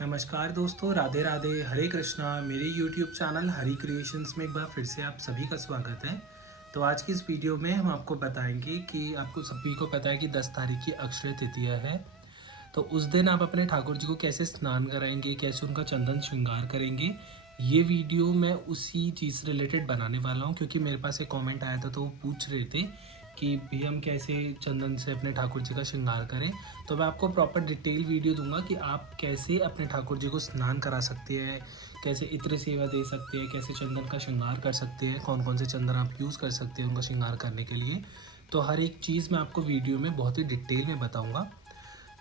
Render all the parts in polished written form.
नमस्कार दोस्तों, राधे राधे, हरे कृष्णा। मेरे यूट्यूब चैनल हरी क्रिएशंस में एक बार फिर से आप सभी का स्वागत है। तो आज की इस वीडियो में हम आपको बताएंगे कि आपको सभी को पता है कि 10 तारीख की अक्षय तृतीया है। तो उस दिन आप अपने ठाकुर जी को कैसे स्नान कराएंगे, कैसे उनका चंदन श्रृंगार करेंगे, ये वीडियो मैं उसी चीज़ से रिलेटेड बनाने वाला हूँ। क्योंकि मेरे पास एक कमेंट आया था, तो वो पूछ रहे थे कि भैया हम कैसे चंदन से अपने ठाकुर जी का श्रृंगार करें। तो मैं आपको प्रॉपर डिटेल वीडियो दूंगा कि आप कैसे अपने ठाकुर जी को स्नान करा सकते हैं, कैसे इत्र सेवा दे सकते हैं, कैसे चंदन का श्रृंगार कर सकते हैं, कौन कौन से चंदन आप यूज़ कर सकते हैं उनका श्रृंगार करने के लिए। तो हर एक चीज़ मैं आपको वीडियो में बहुत ही डिटेल में बताऊँगा।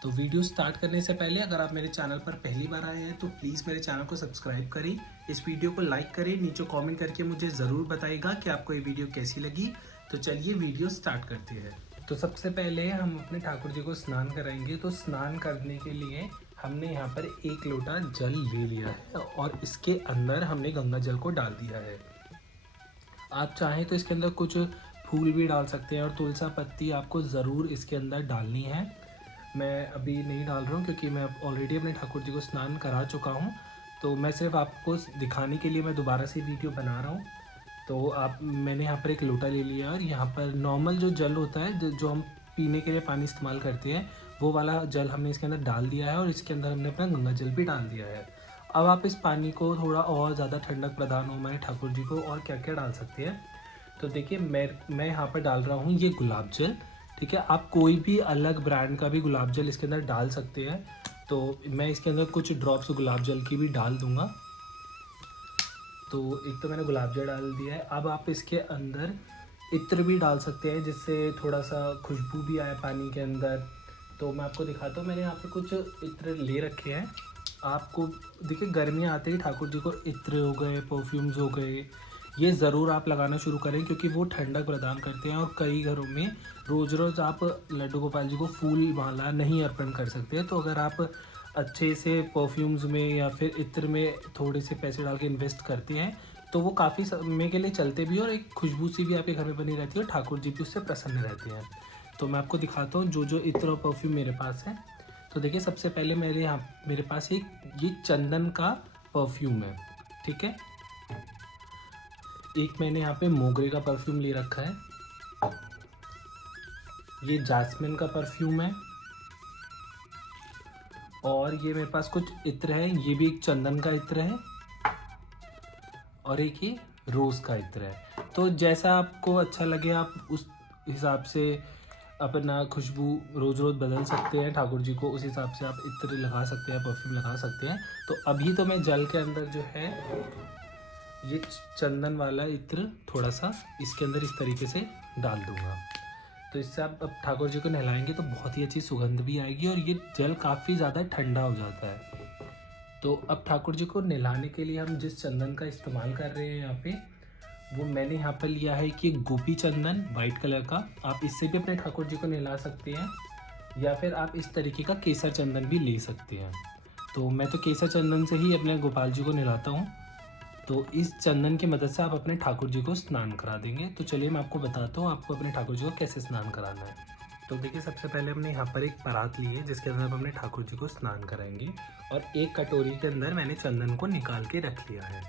तो वीडियो स्टार्ट करने से पहले अगर आप मेरे चैनल पर पहली बार आए हैं तो प्लीज़ मेरे चैनल को सब्सक्राइब करें, इस वीडियो को लाइक करें, नीचे कमेंट करके मुझे ज़रूर बताइएगा कि आपको ये वीडियो कैसी लगी। तो चलिए वीडियो स्टार्ट करते हैं। तो सबसे पहले हम अपने ठाकुर जी को स्नान कराएंगे। तो स्नान करने के लिए हमने यहाँ पर 1 लोटा जल ले लिया है और इसके अंदर हमने गंगा जल को डाल दिया है। आप चाहें तो इसके अंदर कुछ फूल भी डाल सकते हैं और तुलसी पत्ती आपको ज़रूर इसके अंदर डालनी है। मैं अभी नहीं डाल रहा हूँ क्योंकि मैं ऑलरेडी अपने ठाकुर जी को स्नान करा चुका हूँ। तो मैं सिर्फ आपको दिखाने के लिए मैं दोबारा से वीडियो बना रहा हूँ। तो मैंने यहाँ पर एक लोटा ले लिया और यहाँ पर नॉर्मल जो जल होता है, जो हम पीने के लिए पानी इस्तेमाल करते हैं, वो वाला जल हमने इसके अंदर डाल दिया है और इसके अंदर हमने अपना गंगा जल भी डाल दिया है। अब आप इस पानी को थोड़ा और ज़्यादा ठंडक प्रदान हो हमारे ठाकुर जी को, और क्या क्या डाल सकते हैं। तो देखिए, मैं यहाँ पर डाल रहा हूँ ये गुलाब जल। ठीक है, आप कोई भी अलग ब्रांड का भी गुलाब जल इसके अंदर डाल सकते हैं। तो मैं इसके अंदर कुछ ड्रॉप्स गुलाब जल की भी डाल दूँगा। तो एक तो मैंने गुलाब जल डाल दिया है। अब आप इसके अंदर इत्र भी डाल सकते हैं जिससे थोड़ा सा खुशबू भी आए पानी के अंदर। तो मैं आपको दिखाता हूँ, मैंने यहाँ पे कुछ इत्र ले रखे हैं। आपको देखिए, गर्मियाँ आते ही ठाकुर जी को इत्र हो गए, परफ्यूम्स हो गए, ये ज़रूर आप लगाना शुरू करें क्योंकि वो ठंडक प्रदान करते हैं। और कई घरों में रोज़ रोज़ आप लड्डू गोपाल जी को फूल माला नहीं अर्पण कर सकते। तो अगर आप अच्छे से परफ्यूम्स में या फिर इत्र में थोड़े से पैसे डाल के इन्वेस्ट करते हैं तो वो काफ़ी समय के लिए चलते भी और एक खुशबू सी भी आपके घर में बनी रहती है और ठाकुर जी भी उससे प्रसन्न रहते हैं। तो मैं आपको दिखाता हूँ जो जो इत्र और परफ्यूम मेरे पास है। तो देखिए, सबसे पहले मेरे पास एक ये चंदन का परफ्यूम है। ठीक है, एक मैंने यहाँ पे मोगरे का परफ्यूम ले रखा है, ये जास्मिन का परफ्यूम है, और ये मेरे पास कुछ इत्र है, ये भी एक चंदन का इत्र है, और एक ये रोज़ का इत्र है। तो जैसा आपको अच्छा लगे आप उस हिसाब से अपना खुशबू रोज़ रोज़ बदल सकते हैं। ठाकुर जी को उस हिसाब से आप इत्र लगा सकते हैं, परफ्यूम लगा सकते हैं। तो अभी तो मैं जल के अंदर जो है ये चंदन वाला इत्र थोड़ा सा इसके अंदर इस तरीके से डाल दूंगा। तो इससे आप अब ठाकुर जी को नहलाएंगे तो बहुत ही अच्छी सुगंध भी आएगी और ये जल काफ़ी ज़्यादा ठंडा हो जाता है। तो अब ठाकुर जी को नहलाने के लिए हम जिस चंदन का इस्तेमाल कर रहे हैं यहाँ पे, वो मैंने यहाँ पर लिया है कि गोपी चंदन वाइट कलर का। आप इससे भी अपने ठाकुर जी को नहला सकते हैं या फिर आप इस तरीके का केसर चंदन भी ले सकते हैं। तो मैं तो केसर चंदन से ही अपने गोपाल जी को नहलाता हूँ। तो इस चंदन की मदद से आप अपने ठाकुर जी को स्नान करा देंगे। तो चलिए मैं आपको बताता हूँ आपको अपने ठाकुर जी को कैसे स्नान कराना है। तो देखिए, सबसे पहले हमने यहाँ पर एक परात ली है जिसके अंदर हम अपने ठाकुर जी को स्नान कराएंगे, और एक कटोरी के अंदर मैंने चंदन को निकाल के रख लिया है।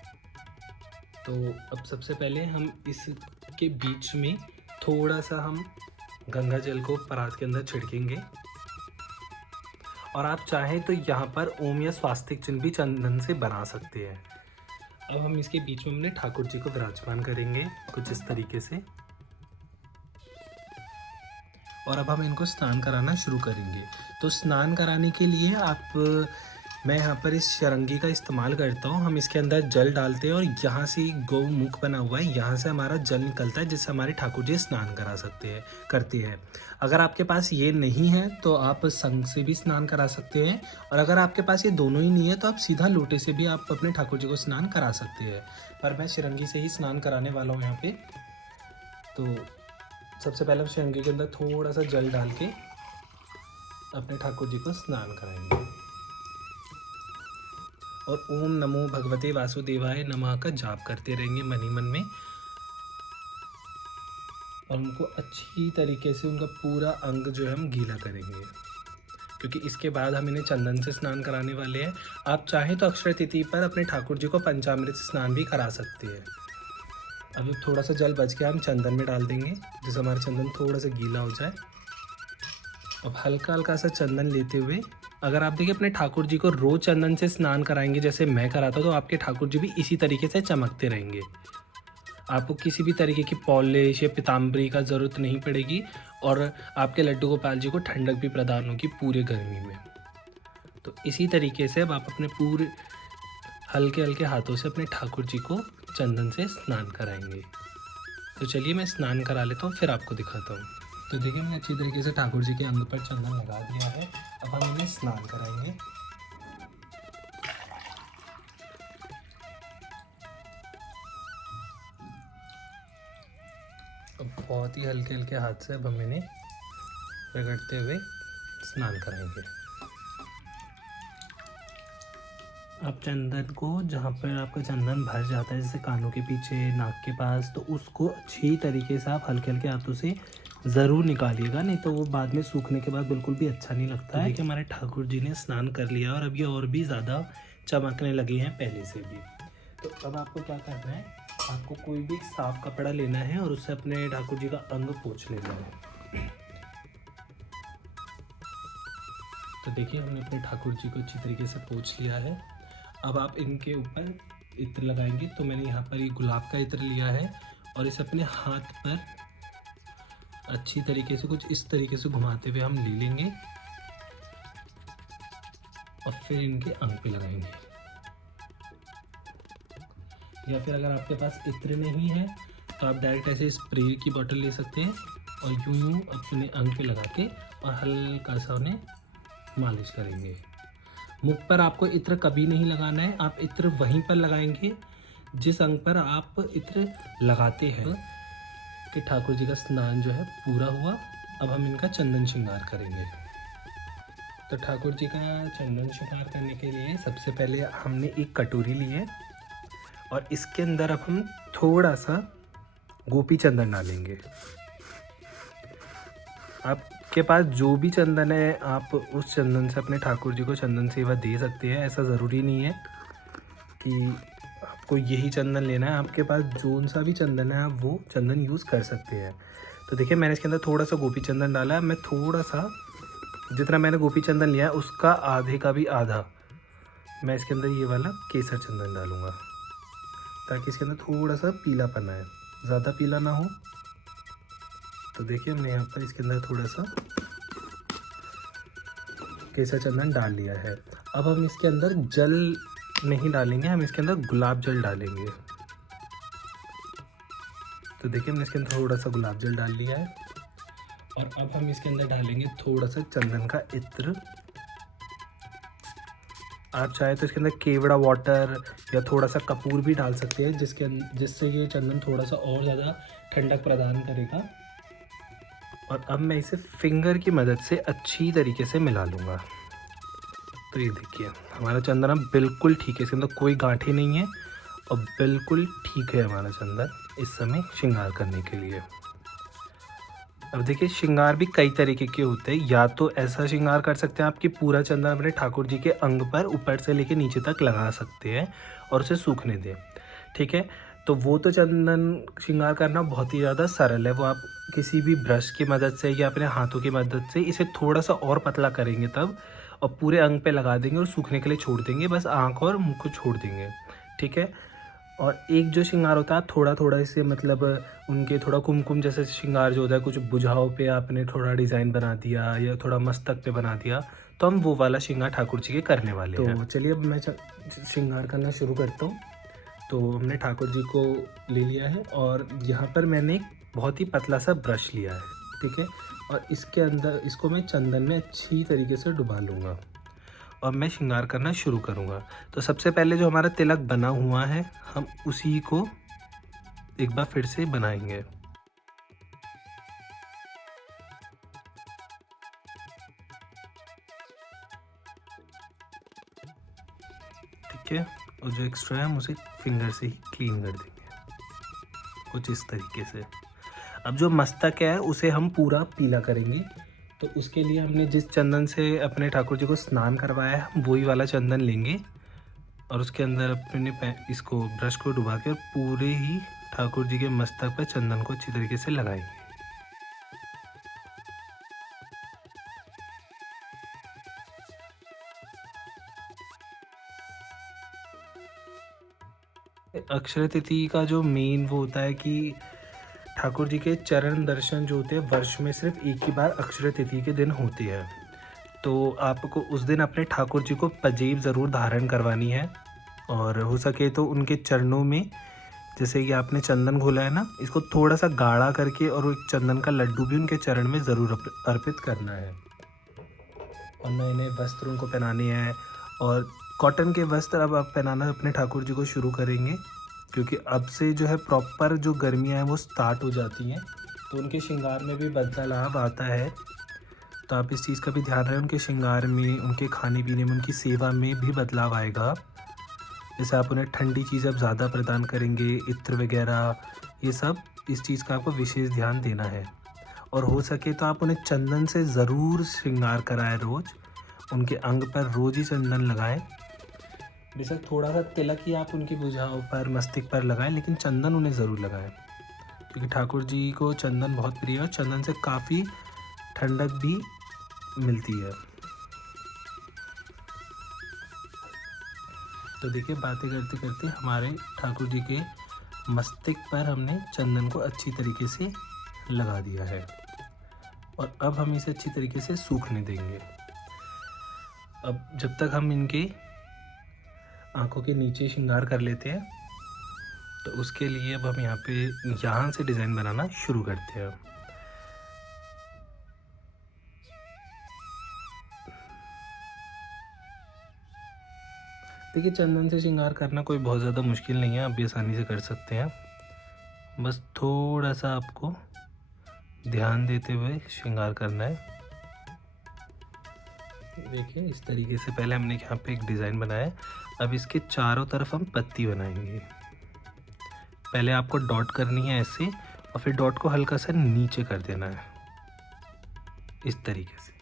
तो अब सबसे पहले हम इसके बीच में थोड़ा सा हम गंगा जल को परात के अंदर छिड़केंगे, और आप चाहें तो यहाँ पर ओम या स्वास्तिक चिन्ह भी चंदन से बना सकते हैं। अब हम इसके बीच में अपने ठाकुर जी को विराजमान करेंगे कुछ इस तरीके से, और अब हम इनको स्नान कराना शुरू करेंगे। तो स्नान कराने के लिए मैं यहाँ पर इस शरंगी का इस्तेमाल करता हूँ। हम इसके अंदर जल डालते हैं और यहाँ से गौमुख बना हुआ है, यहाँ से हमारा जल निकलता है जिससे हमारे ठाकुर जी स्नान करा सकते हैं करते हैं। अगर आपके पास ये नहीं है तो आप संग से भी स्नान करा सकते हैं, और अगर आपके पास ये दोनों ही नहीं है तो आप सीधा लोटे से भी आप अपने ठाकुर जी को स्नान करा सकते हैं। पर मैं शरंगी से ही स्नान कराने वाला हूँ यहाँ पे। तो सबसे पहले हम शरंगी के अंदर थोड़ा सा जल डाल के अपने ठाकुर जी को स्नान कराएंगे, और ओम नमो भगवते वासुदेवाय नमः का जाप करते रहेंगे मन ही मन में, और उनको अच्छी तरीके से उनका पूरा अंग जो है हम गीला करेंगे। क्योंकि इसके बाद हम इन्हें चंदन से स्नान कराने वाले हैं। आप चाहें तो अक्षय तिथि पर अपने ठाकुर जी को पंचामृत से स्नान भी करा सकते हैं। अब थोड़ा सा जल बच गया, हम चंदन में डाल देंगे जिससे हमारा चंदन थोड़ा सा गीला हो जाए। अब हल्का हल्का सा चंदन लेते हुए, अगर आप देखिए अपने ठाकुर जी को रोज चंदन से स्नान कराएंगे जैसे मैं कराता हूँ, तो आपके ठाकुर जी भी इसी तरीके से चमकते रहेंगे। आपको किसी भी तरीके की पॉलिश या पीताम्बरी का ज़रूरत नहीं पड़ेगी और आपके लड्डू गोपाल जी को ठंडक भी प्रदान होगी पूरे गर्मी में। तो इसी तरीके से अब आप अपने पूरे हल्के हल्के हाथों से अपने ठाकुर जी को चंदन से स्नान कराएंगे। तो चलिए मैं स्नान करा लेता हूँ, फिर आपको दिखाता हूँ। तो देखिए मैंने अच्छी तरीके से ठाकुर जी के अंग पर चंदन लगा दिया है। अब हम इन्हें स्नान कराएंगे। अब बहुत ही हल्के हल्के हाथ से अब हम इन्हें रगड़ते हुए स्नान कराएंगे। आप चंदन को, जहाँ पर आपका चंदन भर जाता है जैसे कानों के पीछे, नाक के पास, तो उसको अच्छी तरीके से आप हल्के हल्के हाथों से ज़रूर निकालिएगा, नहीं तो वो बाद में सूखने के बाद बिल्कुल भी अच्छा नहीं लगता है। देखिए हमारे ठाकुर जी ने स्नान कर लिया और अब ये और भी ज़्यादा चमकने लगे हैं पहले से भी। तो अब आपको क्या करना है, आपको कोई भी साफ कपड़ा लेना है और उससे अपने ठाकुर जी का अंग पोंछ लेना है। तो देखिए हमने अपने ठाकुर जी को अच्छी तरीके से पोंछ लिया है। अब आप इनके ऊपर इत्र लगाएंगे। तो मैंने यहाँ पर ये गुलाब का इत्र लिया है और इसे अपने हाथ पर अच्छी तरीके से कुछ इस तरीके से घुमाते हुए हम ले लेंगे और फिर इनके अंग पे लगाएंगे। या फिर अगर आपके पास इत्र नहीं है तो आप डायरेक्ट ऐसे स्प्रे की बोतल ले सकते हैं और यूं अपने अंग पे लगा के और हल्का सा उन्हें मालिश करेंगे। मुख पर आपको इत्र कभी नहीं लगाना है, आप इत्र वहीं पर लगाएंगे जिस अंग पर आप इत्र लगाते हैं। कि ठाकुर जी का स्नान जो है पूरा हुआ। अब हम इनका चंदन श्रृंगार करेंगे। तो ठाकुर जी का चंदन श्रृंगार करने के लिए सबसे पहले हमने एक कटोरी ली है और इसके अंदर अब हम थोड़ा सा गोपी चंदन डालेंगे। आपके पास जो भी चंदन है आप उस चंदन से अपने ठाकुर जी को चंदन सेवा दे सकते हैं। ऐसा ज़रूरी नहीं है कि आपको यही चंदन लेना है, आपके पास जोन सा भी चंदन है आप वो चंदन यूज़ कर सकते हैं। तो देखिए मैंने इसके अंदर थोड़ा सा गोपी चंदन डाला है। मैं थोड़ा सा, जितना मैंने गोपी चंदन लिया है उसका आधे का भी आधा मैं इसके अंदर ये वाला केसर चंदन डालूँगा, ताकि इसके अंदर थोड़ा सा पीलापन आए, ज़्यादा पीला ना हो। तो देखिए हमने यहाँ पर इसके अंदर थोड़ा सा केसर चंदन डाल लिया है। अब हम इसके अंदर जल नहीं डालेंगे, हम इसके अंदर गुलाब जल डालेंगे। तो देखिए हमने इसके अंदर थोड़ा सा गुलाब जल डाल लिया है और अब हम इसके अंदर डालेंगे थोड़ा सा चंदन का इत्र। आप चाहे तो इसके अंदर केवड़ा वाटर या थोड़ा सा कपूर भी डाल सकते हैं, जिससे ये चंदन थोड़ा सा और ज़्यादा ठंडक प्रदान करेगा। और अब मैं इसे फिंगर की मदद से अच्छी तरीके से मिला लूँगा। तो ये देखिए हमारा चंदन अब बिल्कुल ठीक है, इसके अंदर कोई गांठें नहीं है और बिल्कुल ठीक है हमारा चंदन इस समय श्रृंगार करने के लिए। अब देखिए श्रृंगार भी कई तरीके के होते हैं। या तो ऐसा श्रृंगार कर सकते हैं आपकी पूरा चंदन अपने ठाकुर जी के अंग पर ऊपर से लेके नीचे तक लगा सकते हैं और उसे सूखने दें, ठीक है। तो वो तो चंदन श्रृंगार करना बहुत ही ज़्यादा सरल है। वो आप किसी भी ब्रश की मदद से या अपने हाथों की मदद से इसे थोड़ा सा और पतला करेंगे तब, और पूरे अंग पे लगा देंगे और सूखने के लिए छोड़ देंगे, बस आँख और मुँह को छोड़ देंगे, ठीक है। और एक जो श्रृंगार होता है थोड़ा थोड़ा इसे मतलब उनके थोड़ा कुमकुम जैसे श्रृंगार जो होता है, कुछ भुजाओं पे आपने थोड़ा डिज़ाइन बना दिया या थोड़ा मस्तक पे बना दिया, तो हम वो वाला श्रृंगार ठाकुर जी के करने वाले हैं। तो चलिए अब मैं श्रृंगार करना शुरू करता हूँ। तो हमने ठाकुर जी को ले लिया है और यहाँ पर मैंने एक बहुत ही पतला सा ब्रश लिया है, ठीक है। और इसके अंदर इसको मैं चंदन में अच्छी तरीके से डुबा लूँगा और मैं श्रृंगार करना शुरू करूँगा। तो सबसे पहले जो हमारा तिलक बना हुआ है हम उसी को एक बार फिर से बनाएंगे। ठीक है, और जो एक्स्ट्रा है हम उसे फिंगर से ही क्लीन कर देंगे कुछ इस तरीके से। अब जो मस्तक है उसे हम पूरा पीला करेंगे, तो उसके लिए हमने जिस चंदन से अपने ठाकुर जी को स्नान करवाया है, हम वही वाला चंदन लेंगे और उसके अंदर अपने इसको ब्रश को डुबा के पूरे ही ठाकुर जी के मस्तक पर चंदन को अच्छी तरीके से लगाएंगे। अक्षय तिथि का जो मेन वो होता है कि ठाकुर जी के चरण दर्शन जो होते हैं वर्ष में सिर्फ एक ही बार अक्षय तिथि के दिन होती है। तो आपको उस दिन अपने ठाकुर जी को पंजेब ज़रूर धारण करवानी है और हो सके तो उनके चरणों में, जैसे कि आपने चंदन घोला है ना, इसको थोड़ा सा गाढ़ा करके और एक चंदन का लड्डू भी उनके चरण में ज़रूर अर्पित करना है। और नए नए वस्त्र उनको पहनाने हैं और कॉटन के वस्त्र अब आप पहनाना अपने ठाकुर जी को शुरू करेंगे, क्योंकि अब से जो है प्रॉपर जो गर्मियाँ हैं वो स्टार्ट हो जाती हैं, तो उनके श्रृंगार में भी बदलाव आता है। तो आप इस चीज़ का भी ध्यान रखें, उनके श्रृंगार में, उनके खाने पीने में, उनकी सेवा में भी बदलाव आएगा। जैसे आप उन्हें ठंडी चीज़ अब ज़्यादा प्रदान करेंगे, इत्र वगैरह, ये सब, इस चीज़ का आपको विशेष ध्यान देना है। और हो सके तो आप उन्हें चंदन से ज़रूर श्रृंगार कराएं, रोज़ उनके अंग पर रोज़ ही चंदन लगाएं। बेशक थोड़ा सा तिलक ही आप उनकी भुजाओं पर, मस्तिष्क पर लगाएं, लेकिन चंदन उन्हें ज़रूर लगाएं, क्योंकि ठाकुर जी को चंदन बहुत प्रिय है और चंदन से काफ़ी ठंडक भी मिलती है। तो देखिए, बातें करते करते हमारे ठाकुर जी के मस्तिष्क पर हमने चंदन को अच्छी तरीके से लगा दिया है और अब हम इसे अच्छी तरीके से सूखने देंगे। अब जब तक हम इनके आँखों के नीचे श्रृंगार कर लेते हैं, तो उसके लिए अब हम यहाँ से डिज़ाइन बनाना शुरू करते हैं। देखिए, चंदन से श्रृंगार करना कोई बहुत ज़्यादा मुश्किल नहीं है, आप भी आसानी से कर सकते हैं। बस थोड़ा सा आपको ध्यान देते हुए श्रृंगार करना है। देखिए, इस तरीके से पहले हमने यहाँ पे एक डिज़ाइन बनाया है। अब इसके चारों तरफ हम पत्ती बनाएंगे। पहले आपको डॉट करनी है ऐसे, और फिर डॉट को हल्का सा नीचे कर देना है इस तरीके से।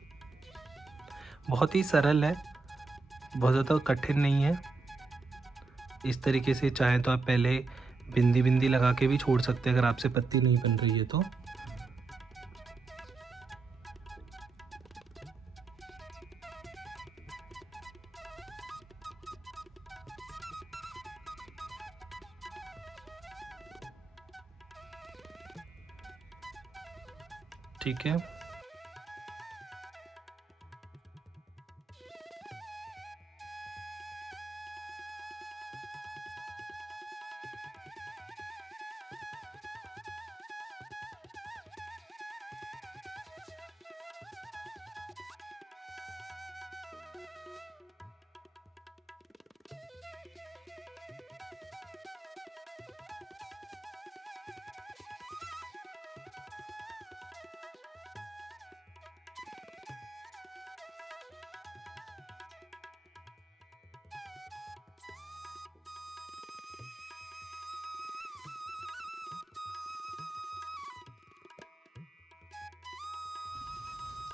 बहुत ही सरल है, बहुत ज़्यादा कठिन नहीं है। इस तरीके से चाहें तो आप पहले बिंदी बिंदी लगा के भी छोड़ सकते हैं, अगर आपसे पत्ती नहीं बन रही है तो। ठीक है,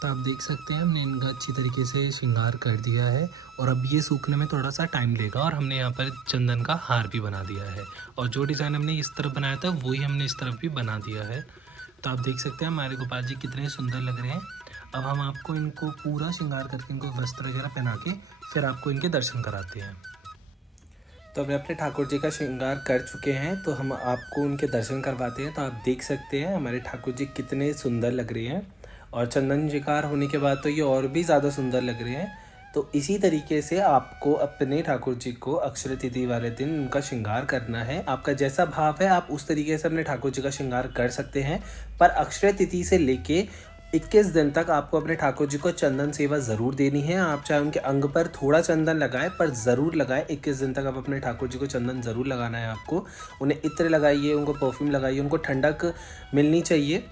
तो आप देख सकते हैं हमने इनका अच्छी तरीके से श्रृंगार कर दिया है और अब ये सूखने में थोड़ा सा टाइम लेगा। और हमने यहाँ पर चंदन का हार भी बना दिया है और जो डिज़ाइन हमने इस तरफ बनाया था वही हमने इस तरफ भी बना दिया है। तो आप देख सकते हैं हमारे गोपाल जी कितने सुंदर लग रहे हैं। अब हम आपको इनको पूरा श्रृंगार करके, इनको वस्त्र वगैरह पहना के फिर आपको इनके दर्शन कराते हैं। तो अब अपने ठाकुर जी का श्रृंगार कर चुके हैं, तो हम आपको उनके दर्शन करवाते हैं। तो आप देख सकते हैं हमारे ठाकुर जी कितने सुंदर लग रहे हैं और चंदन श्रृंगार होने के बाद तो ये और भी ज़्यादा सुंदर लग रहे हैं। तो इसी तरीके से आपको अपने ठाकुर जी को अक्षय तिथि वाले दिन उनका श्रृंगार करना है। आपका जैसा भाव है आप उस तरीके से अपने ठाकुर जी का श्रृंगार कर सकते हैं, पर अक्षय तिथि से लेके 21 दिन तक आपको अपने ठाकुर जी को चंदन सेवा ज़रूर देनी है। आप चाहे उनके अंग पर थोड़ा चंदन लगाएं, पर ज़रूर लगाएं। 21 दिन तक आप अपने ठाकुर जी को चंदन ज़रूर लगाना है आपको। उन्हें इत्र लगाइए, उनको परफ्यूम लगाइए, उनको ठंडक मिलनी चाहिए।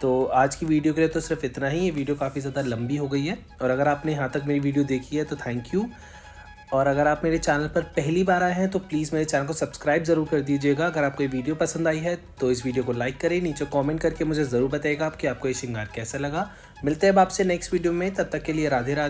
तो आज की वीडियो के लिए तो सिर्फ इतना ही। ये वीडियो काफ़ी ज़्यादा लंबी हो गई है और अगर आपने यहाँ तक मेरी वीडियो देखी है तो थैंक यू। और अगर आप मेरे चैनल पर पहली बार आए हैं तो प्लीज़ मेरे चैनल को सब्सक्राइब ज़रूर कर दीजिएगा। अगर आपको ये वीडियो पसंद आई है तो इस वीडियो को लाइक करें, नीचे कमेंट करके मुझे ज़रूर बताइएगा कि आपको ये श्रृंगार कैसा लगा। मिलते हैं अब आपसे नेक्स्ट वीडियो में, तब तक के लिए राधे राधे।